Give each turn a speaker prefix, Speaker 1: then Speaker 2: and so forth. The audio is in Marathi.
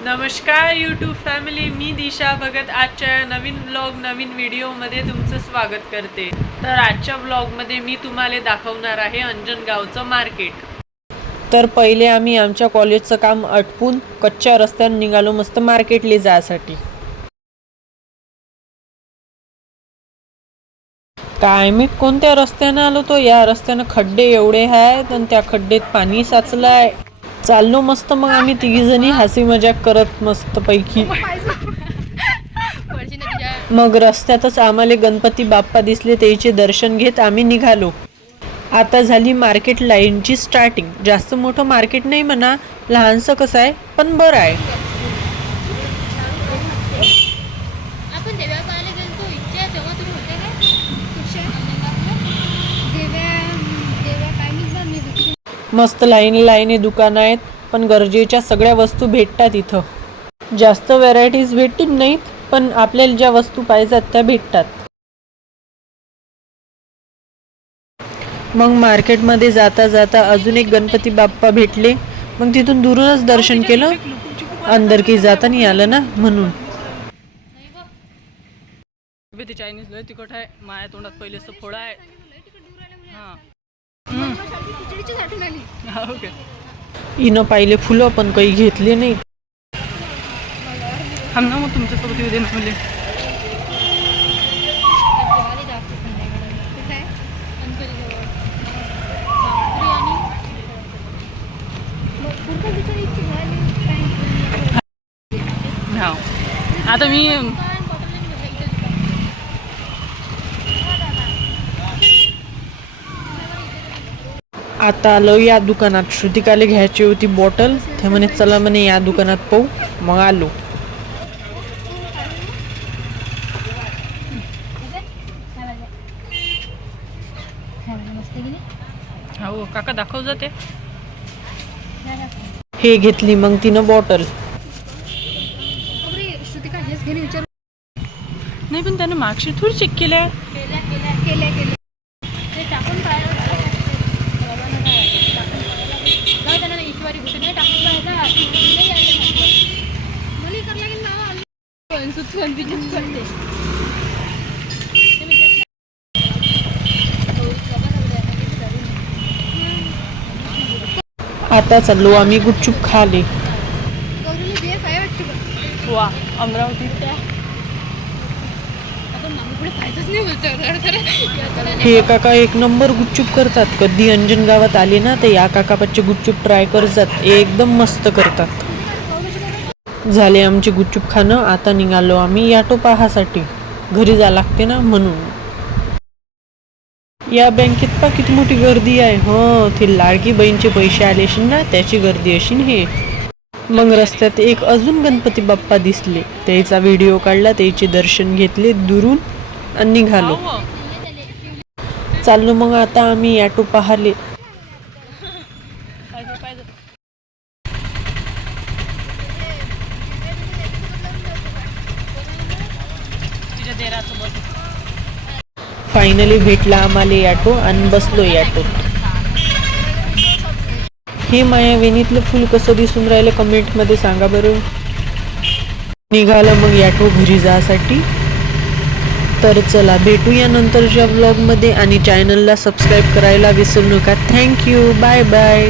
Speaker 1: नमस्कार यूट्यूब फॅमिली मी दिशा भगत. आजच्या नवीन ब्लॉग नवीन व्हिडिओमध्ये तुमचं स्वागत करते. तर आजच्या ब्लॉगमध्ये मी तुम्हाला दाखवणार आहे अंजनगावचं मार्केट तर पहिले आम्ही आमच्या कॉलेजचं काम आटपून कच्च्या रस्त्यावर निघालो मस्त मार्केटले जायसाठी. काय मी कोणत्या रस्त्यानं आलो तो? या रस्त्यानं खड्डे एवढे आहेत आणि त्या खड्डेत पाणी साचलं आहे चाललो मस्त मग आम्ही तिघी जणी हसी मजाक करत मस्त पैकी. मग रस्त्यातच आम्हाला गणपती बाप्पा दिसले त्याचे दर्शन घेत आम्ही निघालो. आता झाली मार्केट लाईनची स्टार्टिंग जास्त मोठं मार्केट नाही म्हणा लहानसं कसं आहे पण बरं आहे
Speaker 2: आपण देव्या पाहायला गेलो इच्छा तेव्हा तुम्ही होते काय देव्या देव्या काय मी मी होती
Speaker 1: मस्त लाईन लाईने दुकानं आहेत पण गरजेच्या सगळ्या वस्तू भेटतात इथं. जास्त व्हेरायटीज भेटतील नाहीत पण आपल्याला ज्या वस्तू पाहिजेत त्या भेटतात. मग मार्केटमध्ये जाता जाता अजून एक गणपती बाप्पा भेटले. मग तिथून दुरूनच दर्शन केलं. अंदर काही जाता नाही आलं ना म्हणून.
Speaker 3: ते चायनीज लय तिखट आहे माया तोंडात पहिले फोडा आहे हा
Speaker 2: खिचडीचीच आठवण आली
Speaker 3: हा, ओके
Speaker 1: इनं पाहिले फुलं पण काही घेतले नाही.
Speaker 3: थांब ना मग तुमच्यासोबत येऊ दे ना मुली
Speaker 2: दिवाळी जास्त संध्याकाळी कुठं आहे अंतरीजवळ बापरे आणि मग पुढच्या दिवशी इतकी झाली काय
Speaker 3: हा आता मी
Speaker 2: दुकान बॉटल नाही भेटलं इथं दुकान.
Speaker 1: आता आलो या दुकानात. श्रुतिकाला घ्यायची होती बॉटल. ते म्हणे चला म्हणे या दुकानात पाहू. मग आलो.
Speaker 3: हो काका दाखव जाते
Speaker 1: हे घेतली मग तिनं बॉटल.
Speaker 3: नाही पण त्याने मागशी थोडी चेक केल्या
Speaker 2: केल्या केल्या केल्या केल्या ते टाकून पाहिलं बाबांना काय वाटतं? टाकून पाहायला. जाऊ टाकून नाही म्हटलं. मुली करला की नाव सुचवण करते. आता
Speaker 1: चाललो आम्ही गुपचूप खाले.
Speaker 3: वा अमरावती
Speaker 2: पुढे नाही
Speaker 1: हे काका एक नंबर गुपचूप करतात. कधी अंजन गावात आले ना तर या काकापाचे गुपचूप ट्राय करतात. एकदम मस्त करतात. झाले आमचे गुपचूप खाणं. आता निघालो आम्ही याटो पाहासाठी घरी जा लागते ना म्हणून. या बँकेत पा किती मोठी गर्दी आहे. हो ते लाडकी बहीणचे पैसे आले असेल ना त्याची गर्दी असेल हे. मग रस्त्यात एक अजून गणपती बाप्पा दिसले. त्याचा व्हिडिओ काढला त्याचे दर्शन घेतले दुरून. निघालो.
Speaker 3: हो.
Speaker 1: चाललो मग आता आम्ही ॲटो पाहिले फायनली भेटला आम्हाला ॲटो आणि बसलो ॲटोत हे माया वेणीतलं फुल कसं दिसून राहिलं कमेंटमध्ये सांगा बरं. निघालं मग ॲटो घरी जासाठी. तर चला भेटूया नंतरच्या ब्लॉगमध्ये आणि चॅनलला सबस्क्राईब करायला विसरू नका. Thank you bye bye